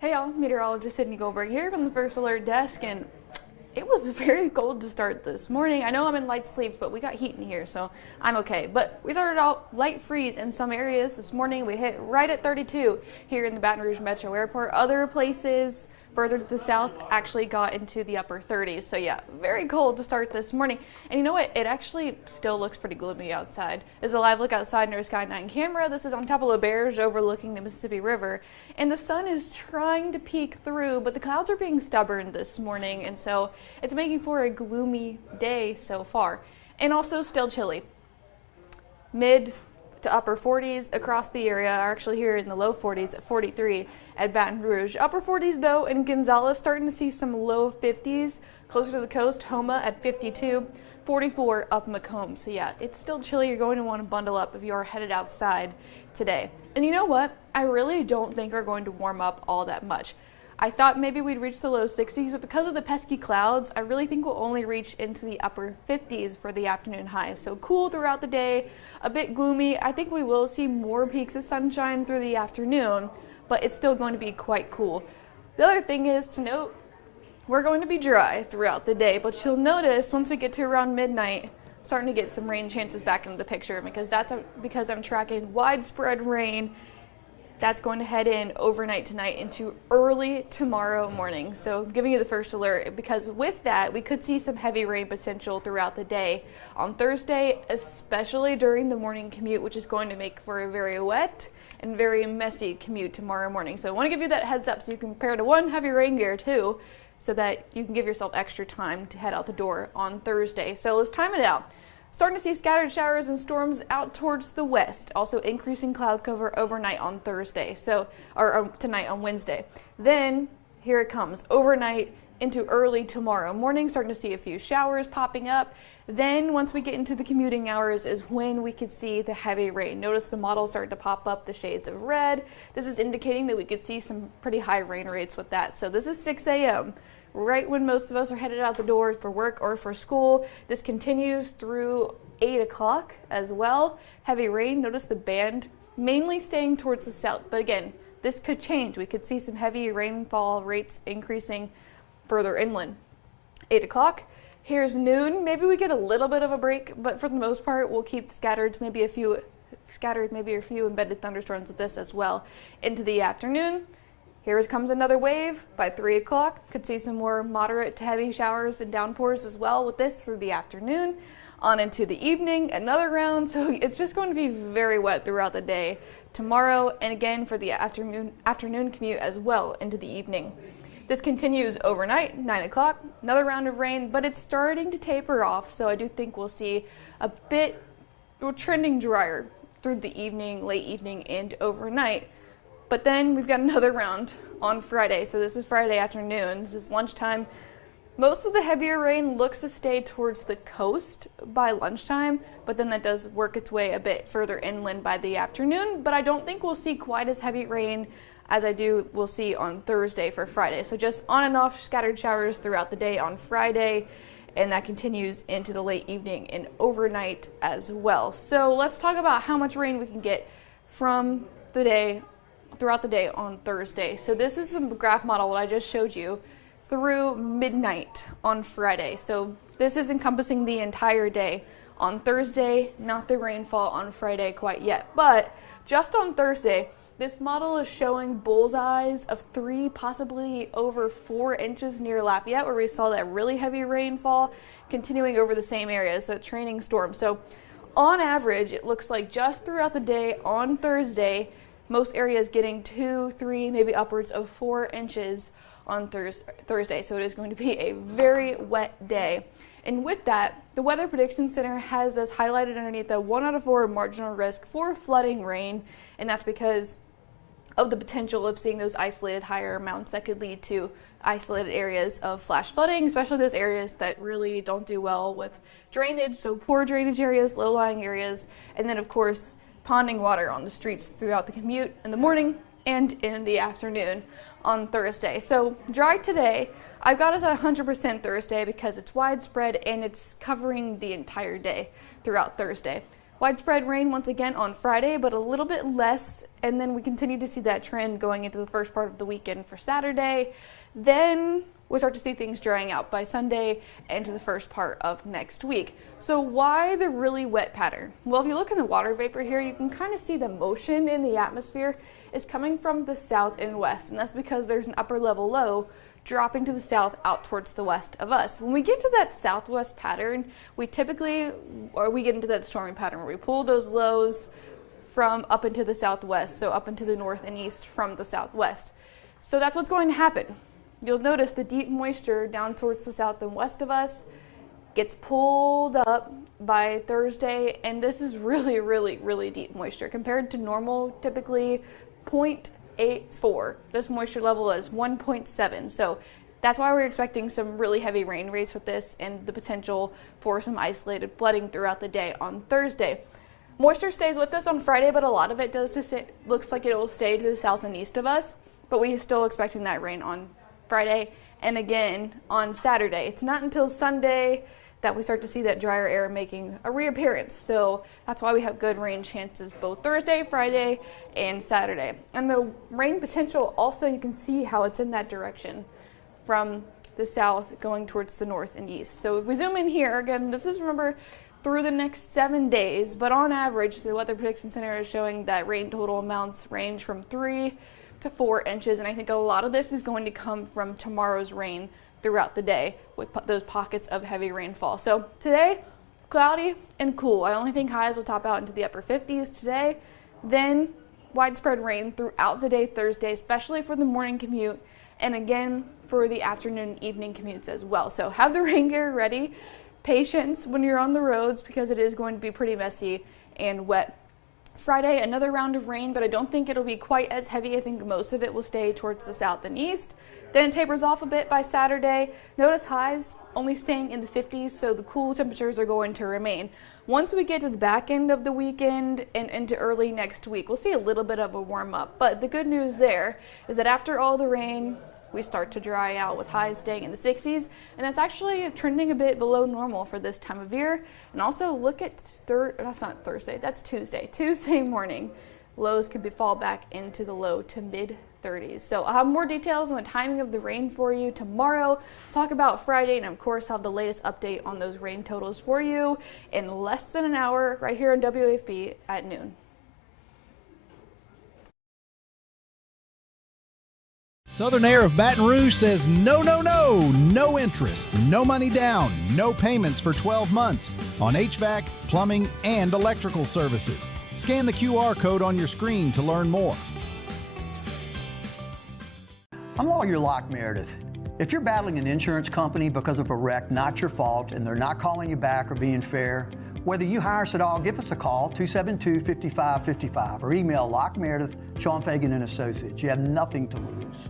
Hey y'all, meteorologist Sydney Goldberg here from the First Alert Desk, and it was very cold to start this morning. I know I'm in light sleeves, but we got heat in here, so I'm okay. But we started out light freeze in some areas this morning. We hit right at 32 here in the Baton Rouge Metro Airport. Other places further to the south actually got into the upper 30s. So yeah, very cold to start this morning. And you know what? It actually still looks pretty gloomy outside. This is a live look outside in our Sky 9 camera. This is on top of La Berge overlooking the Mississippi River. And the sun is trying to peek through, but the clouds are being stubborn this morning. And so it's making for a gloomy day so far. And also still chilly. Mid to upper 40s across the area, are actually here in the low 40s at 43 at Baton Rouge. Upper 40s though in Gonzales, starting to see some low 50s closer to the coast. Homa at 52, 44 up Macomb. So yeah, it's still chilly. You're going to want to bundle up if you are headed outside today. And you know what? I really don't think we're going to warm up all that much. I thought maybe we'd reach the low 60s, but because of the pesky clouds, I really think we'll only reach into the upper 50s for the afternoon high. So cool throughout the day, a bit gloomy. I think we will see more peaks of sunshine through the afternoon, but it's still going to be quite cool. The other thing is to note, we're going to be dry throughout the day, but you'll notice once we get to around midnight, starting to get some rain chances back into the picture, because I'm tracking widespread rain. That's going to head in overnight tonight into early tomorrow morning. So giving you the first alert, because with that, we could see some heavy rain potential throughout the day on Thursday, especially during the morning commute, which is going to make for a very wet and very messy commute tomorrow morning. So I want to give you that heads up so you can prepare to one, heavy rain gear, two, so that you can give yourself extra time to head out the door on Thursday. So let's time it out. Starting to see scattered showers and storms out towards the west. Also increasing cloud cover overnight on Thursday, or tonight on Wednesday. Then here it comes overnight into early tomorrow morning. Starting to see a few showers popping up. Then once we get into the commuting hours is when we could see the heavy rain. Notice the model starting to pop up the shades of red. This is indicating that we could see some pretty high rain rates with that. So this is 6 a.m. right when most of us are headed out the door for work or for school. This continues through 8 o'clock as well. Heavy rain. Notice the band mainly staying towards the south, but again, this could change. We could see some heavy rainfall rates increasing further inland. 8 o'clock. Here's noon. Maybe we get a little bit of a break, but for the most part, we'll keep scattered, maybe a few embedded thunderstorms with this as well into the afternoon. Here comes another wave by 3 o'clock. Could see some more moderate to heavy showers and downpours as well with this through the afternoon. On into the evening, another round. So it's just going to be very wet throughout the day tomorrow, and again for the afternoon commute as well into the evening. This continues overnight, 9 o'clock, another round of rain, but it's starting to taper off. So I do think we'll see we're trending drier through the evening, late evening, and overnight. But then we've got another round on Friday. So this is Friday afternoon. This is lunchtime. Most of the heavier rain looks to stay towards the coast by lunchtime, but then that does work its way a bit further inland by the afternoon. But I don't think we'll see quite as heavy rain as we'll see on Thursday for Friday. So just on and off scattered showers throughout the day on Friday, and that continues into the late evening and overnight as well. So let's talk about how much rain we can get from the day throughout the day on Thursday. So this is the graph model that I just showed you through midnight on Friday. So this is encompassing the entire day on Thursday, not the rainfall on Friday quite yet. But just on Thursday, this model is showing bullseyes of 3, possibly over 4 inches near Lafayette, where we saw that really heavy rainfall continuing over the same area, so training storm. So on average, it looks like just throughout the day on Thursday, most areas getting 2, 3, maybe upwards of 4 inches on Thursday. So it is going to be a very wet day. And with that, the Weather Prediction Center has us highlighted underneath the 1 out of 4 marginal risk for flooding rain. And that's because of the potential of seeing those isolated higher amounts that could lead to isolated areas of flash flooding, especially those areas that really don't do well with drainage. So poor drainage areas, low-lying areas, and then of course, ponding water on the streets throughout the commute in the morning and in the afternoon on Thursday. So dry today. I've got us at 100% Thursday because it's widespread and it's covering the entire day throughout Thursday. Widespread rain once again on Friday, but a little bit less, and then we continue to see that trend going into the first part of the weekend for Saturday. Then we'll start to see things drying out by Sunday and to the first part of next week. So why the really wet pattern? Well, if you look in the water vapor here, you can kind of see the motion in the atmosphere is coming from the south and west, and that's because there's an upper level low dropping to the south out towards the west of us. When we get to that southwest pattern, we get into that storming pattern where we pull those lows from up into the southwest, so up into the north and east from the southwest. So that's what's going to happen. You'll notice the deep moisture down towards the south and west of us gets pulled up by Thursday, and this is really, really, really deep moisture. Compared to normal, typically 0.84. This moisture level is 1.7. So that's why we're expecting some really heavy rain rates with this and the potential for some isolated flooding throughout the day on Thursday. Moisture stays with us on Friday, but a lot of it looks like it will stay to the south and east of us, but we're still expecting that rain on Friday and again on Saturday. It's not until Sunday that we start to see that drier air making a reappearance. So that's why we have good rain chances both Thursday, Friday, and Saturday. And the rain potential also, you can see how it's in that direction from the south going towards the north and east. So if we zoom in here, again, this is, remember, through the next 7 days, but on average, the Weather Prediction Center is showing that rain total amounts range from 3 to 4 inches, and I think a lot of this is going to come from tomorrow's rain throughout the day with those pockets of heavy rainfall. So today, cloudy and cool. I only think highs will top out into the upper 50s today. Then widespread rain throughout the day Thursday, especially for the morning commute, and again for the afternoon and evening commutes as well. So have the rain gear ready. Patience when you're on the roads because it is going to be pretty messy and wet. Friday, another round of rain, but I don't think it'll be quite as heavy. I think most of it will stay towards the south and east. Then it tapers off a bit by Saturday. Notice highs only staying in the 50s, so the cool temperatures are going to remain. Once we get to the back end of the weekend and into early next week, we'll see a little bit of a warm up. But the good news there is that after all the rain, we start to dry out with highs staying in the 60s, and that's actually trending a bit below normal for this time of year. And also look at that's not Thursday, that's Tuesday. Tuesday morning, lows could fall back into the low to mid 30s. So I'll have more details on the timing of the rain for you tomorrow. Talk about Friday, and of course have the latest update on those rain totals for you in less than an hour right here on WAFB at noon. Southern Air of Baton Rouge says no, no, no, no interest, no money down, no payments for 12 months on HVAC, plumbing, and electrical services. Scan the QR code on your screen to learn more. I'm Lawyer Locke Meredith. If you're battling an insurance company because of a wreck not your fault and they're not calling you back or being fair, whether you hire us at all, give us a call, 272-5555, or email Locke Meredith, Sean Fagan and Associates. You have nothing to lose.